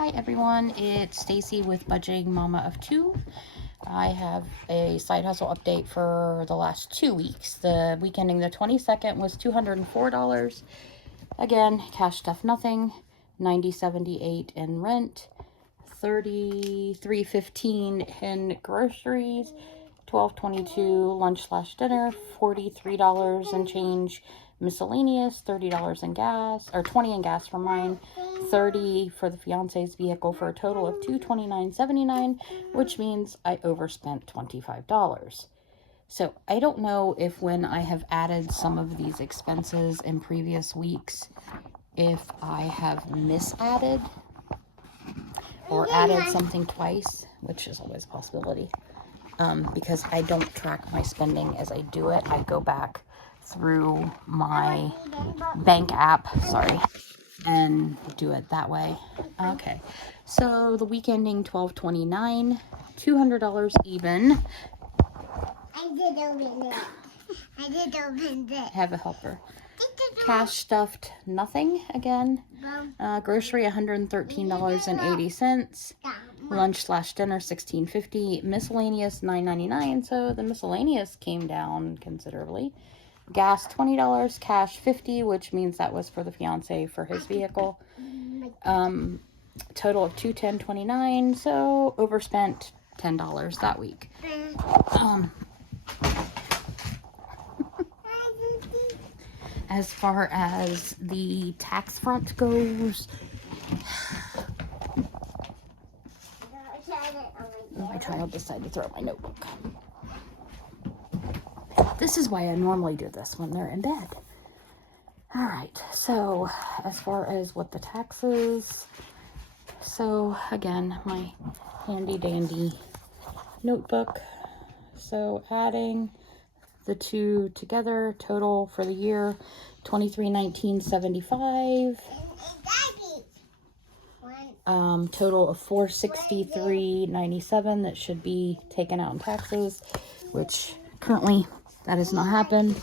Hi everyone, it's Stacy with Budgeting Mama of Two. I have a side hustle update for the last 2 weeks. The week ending the 22nd was $204. Again, cash stuff nothing. $90.78 in rent. $33.15 in groceries. $12.22 lunch/dinner. $43 and change miscellaneous. $30 in gas, or $20 in gas for mine. $30 for the fiance's vehicle, for a total of $229.79, which means I overspent $25. So I don't know if when I have added some of these expenses in previous weeks, if I have misadded or added something twice, which is always a possibility. Because I don't track my spending as I do it. I go back through my bank app, and do it that way. Okay, so the week ending 12/29, $200 even. I did open it. Have a helper. Cash stuffed nothing again. Grocery $113.80. Lunch/dinner $16.50. Miscellaneous $9.99. So the miscellaneous came down considerably. Gas $20. Cash $50, which means that was for the fiance for his vehicle. Total of $210.29. So overspent $10 that week. As far as the tax front goes, my child decided to throw my notebook. This is why I normally do this when they're in bed. All right, so as far as what the taxes, so again, my handy dandy notebook. So adding the two together, total for the year $2319.75. Total of $463.97 that should be taken out in taxes, which currently that has not happened.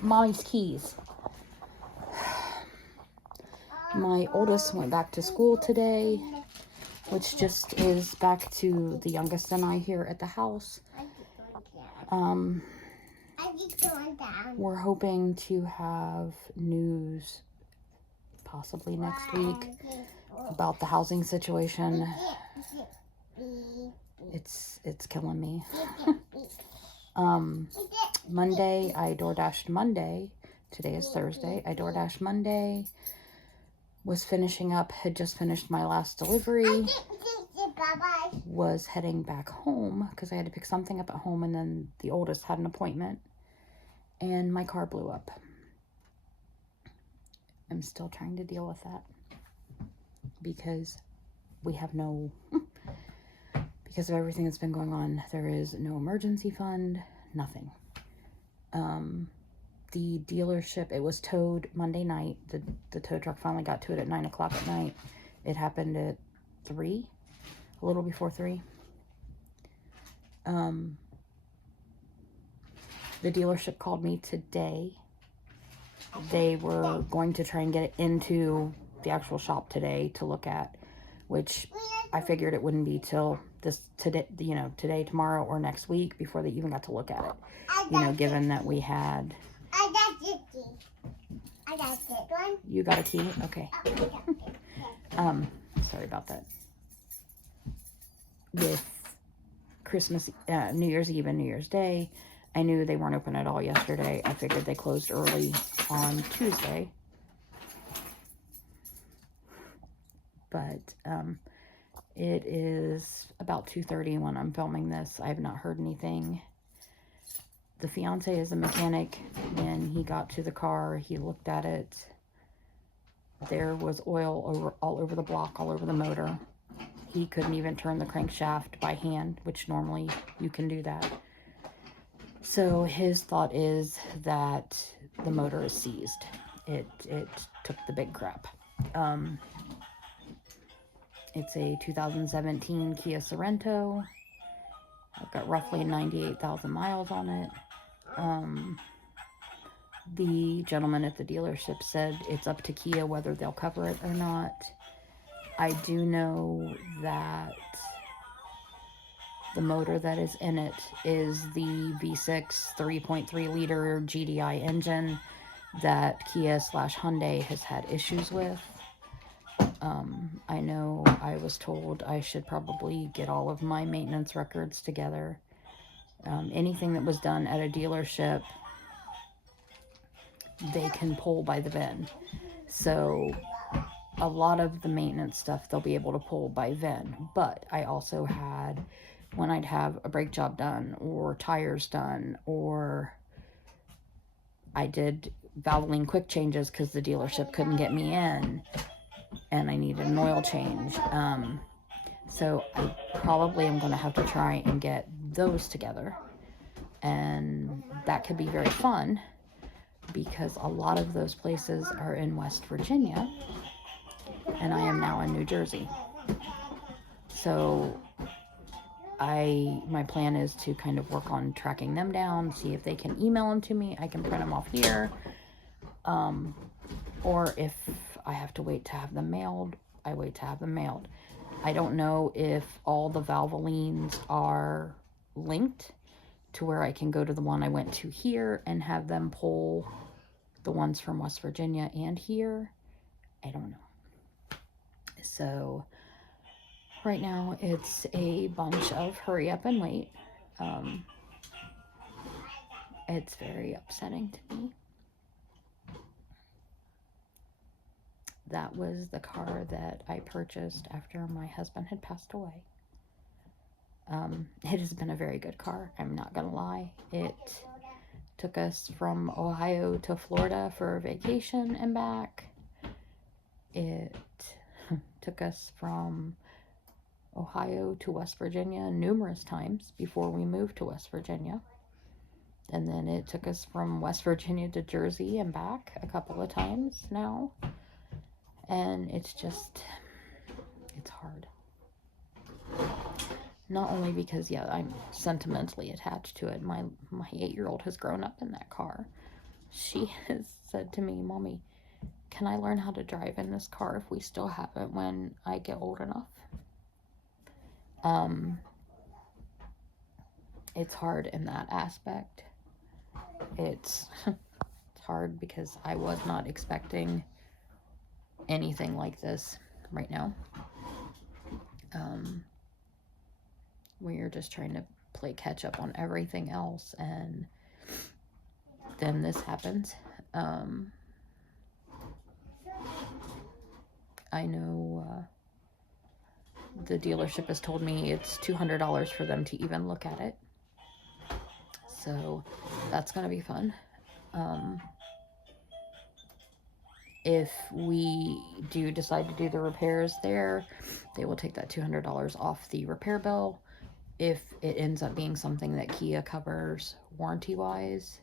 Mommy's keys. My oldest went back to school today, which just is back to the youngest and I here at the house. We're hoping to have news possibly next week about the housing situation. It's killing me. Monday, I DoorDashed Monday. Today is Thursday. I DoorDashed Monday. Was finishing up, had just finished my last delivery. Was heading back home because I had to pick something up at home, and then the oldest had an appointment. And my car blew up. I'm still trying to deal with that because we have no, because of everything that's been going on, there is no emergency fund, nothing. The dealership, it was towed Monday night. The tow truck finally got to it at 9 o'clock at night. It happened at 3, a little before 3. The dealership called me today. They were going to try and get it into the actual shop today to look at, which I figured it wouldn't be till today, tomorrow, or next week before they even got to look at it. Given that we had. I got the key. I got it. One. You got a key? Okay. Sorry about that. With Christmas, New Year's Eve and New Year's Day, I knew they weren't open at all yesterday. I figured they closed early on Tuesday. But it is about 2:30 when I'm filming this. I have not heard anything. The fiance is a mechanic. When he got to the car, he looked at it. There was oil all over the block, all over the motor. He couldn't even turn the crankshaft by hand, which normally you can do that. So his thought is that the motor is seized. It took the big crap. It's a 2017 Kia Sorento. I've got roughly 98,000 miles on it. The gentleman at the dealership said it's up to Kia whether they'll cover it or not. I do know that the motor that is in it is the V6 3.3 liter GDI engine that Kia / Hyundai has had issues with. I know I was told I should probably get all of my maintenance records together. Anything that was done at a dealership, they can pull by the VIN. So a lot of the maintenance stuff they'll be able to pull by VIN. But I also had, when I'd have a brake job done or tires done, or I did Valvoline quick changes because the dealership couldn't get me in and I needed an oil change. So I probably am going to have to try and get those together. And that could be very fun because a lot of those places are in West Virginia and I am now in New Jersey. So my plan is to kind of work on tracking them down, see if they can email them to me. I can print them off here. Or if I have to wait to have them mailed, I wait to have them mailed. I don't know if all the Valvolines are linked to where I can go to the one I went to here and have them pull the ones from West Virginia and here. I don't know. So right now it's a bunch of hurry up and wait. It's very upsetting to me. That was the car that I purchased after my husband had passed away. It has been a very good car, I'm not gonna lie. It took us from Ohio to Florida for a vacation and back. It took us from Ohio to West Virginia numerous times before we moved to West Virginia. And then it took us from West Virginia to Jersey and back a couple of times now. And it's hard. Not only because, yeah, I'm sentimentally attached to it. My 8-year-old has grown up in that car. She has said to me, Mommy, can I learn how to drive in this car if we still have it when I get old enough? It's hard in that aspect. It's hard because I was not expecting anything like this right now. We're just trying to play catch up on everything else, and then this happens. I know the dealership has told me it's $200 for them to even look at it, so that's gonna be fun. If we do decide to do the repairs there, they will take that $200 off the repair bill. If it ends up being something that Kia covers warranty-wise,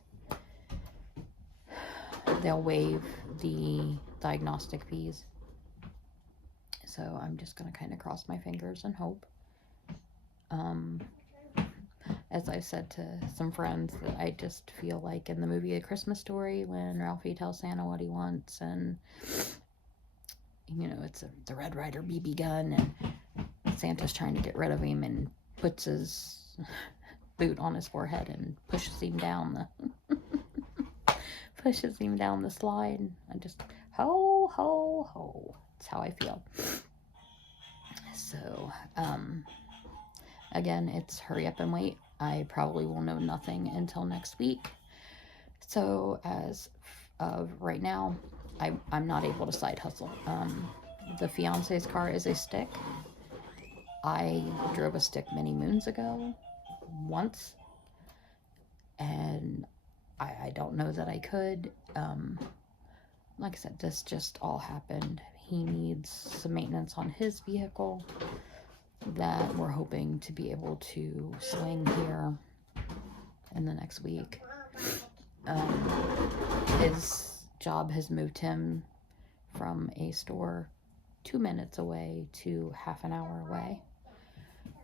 they'll waive the diagnostic fees. So I'm just going to kind of cross my fingers and hope. As I said to some friends, that I just feel like in the movie A Christmas Story when Ralphie tells Santa what he wants, and you know, it's the Red Ryder BB gun, and Santa's trying to get rid of him and puts his boot on his forehead and pushes him down the slide. I just, ho, ho, ho. That's how I feel. So, again, it's hurry up and wait. I probably will know nothing until next week. So, as of right now, I'm not able to side hustle. The fiance's car is a stick. I drove a stick many moons ago, once, and I don't know that I could. Like I said, this just all happened. He needs some maintenance on his vehicle that we're hoping to be able to swing here in the next week. His job has moved him from a store 2 minutes away to half an hour away.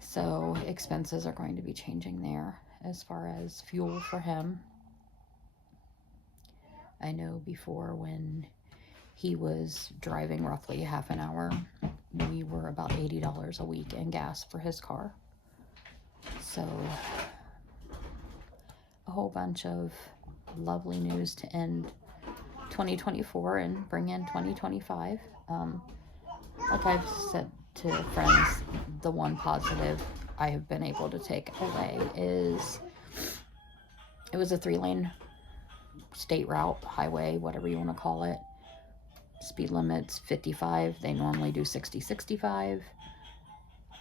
So expenses are going to be changing there as far as fuel for him. I know before, when he was driving roughly half an hour, we were about $80 a week in gas for his car. So a whole bunch of lovely news to end 2024 and bring in 2025. Like I've said to friends, the one positive I have been able to take away is it was a 3-lane state route, highway, whatever you want to call it. Speed limit's 55. They normally do 60, 65.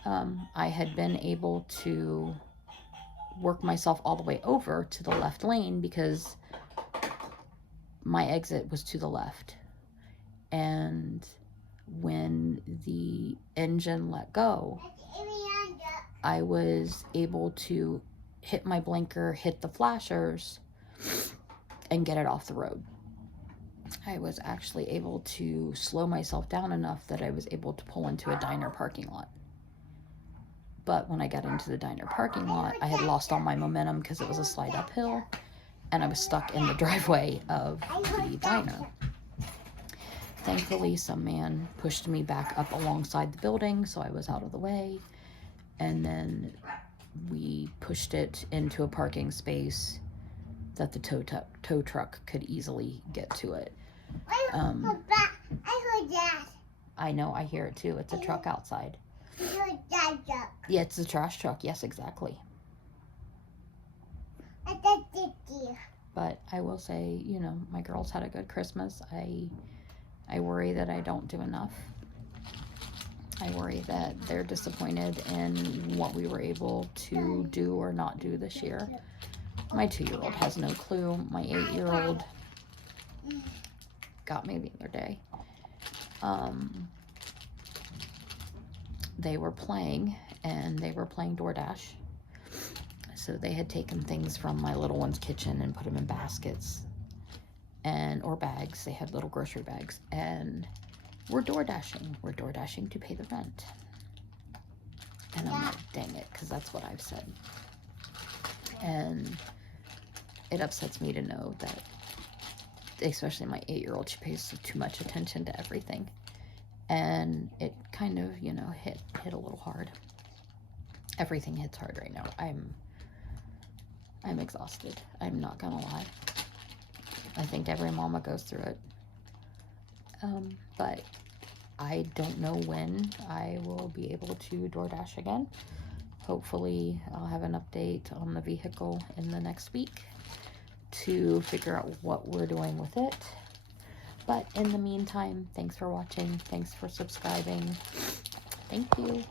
I had been able to work myself all the way over to the left lane because my exit was to the left. And when the engine let go, I was able to hit my blinker, hit the flashers, and get it off the road. I was actually able to slow myself down enough that I was able to pull into a diner parking lot. But when I got into the diner parking lot, I had lost all my momentum because it was a slide uphill, and I was stuck in the driveway of the diner. Thankfully, some man pushed me back up alongside the building, so I was out of the way. And then we pushed it into a parking space that the tow truck could easily get to it. I heard that. I know, I hear it too. It's a truck outside. I heard that truck. Yeah, it's a trash truck. Yes, exactly. But I will say, you know, my girls had a good Christmas. I worry that I don't do enough. I worry that they're disappointed in what we were able to do or not do this year. My 2-year-old has no clue. My 8-year-old got me the other day. They were playing, and they were playing DoorDash. So they had taken things from my little one's kitchen and put them in baskets or bags. They had little grocery bags, and we're DoorDashing. We're DoorDashing to pay the rent. And I'm like, dang it, because that's what I've said. And it upsets me to know that, especially my 8-year-old, she pays too much attention to everything. And it kind of, you know, hit a little hard. Everything hits hard right now. I'm exhausted. I'm not gonna lie. I think every mama goes through it. But I don't know when I will be able to DoorDash again. Hopefully I'll have an update on the vehicle in the next week to figure out what we're doing with it. But in the meantime, thanks for watching. Thanks for subscribing. Thank you.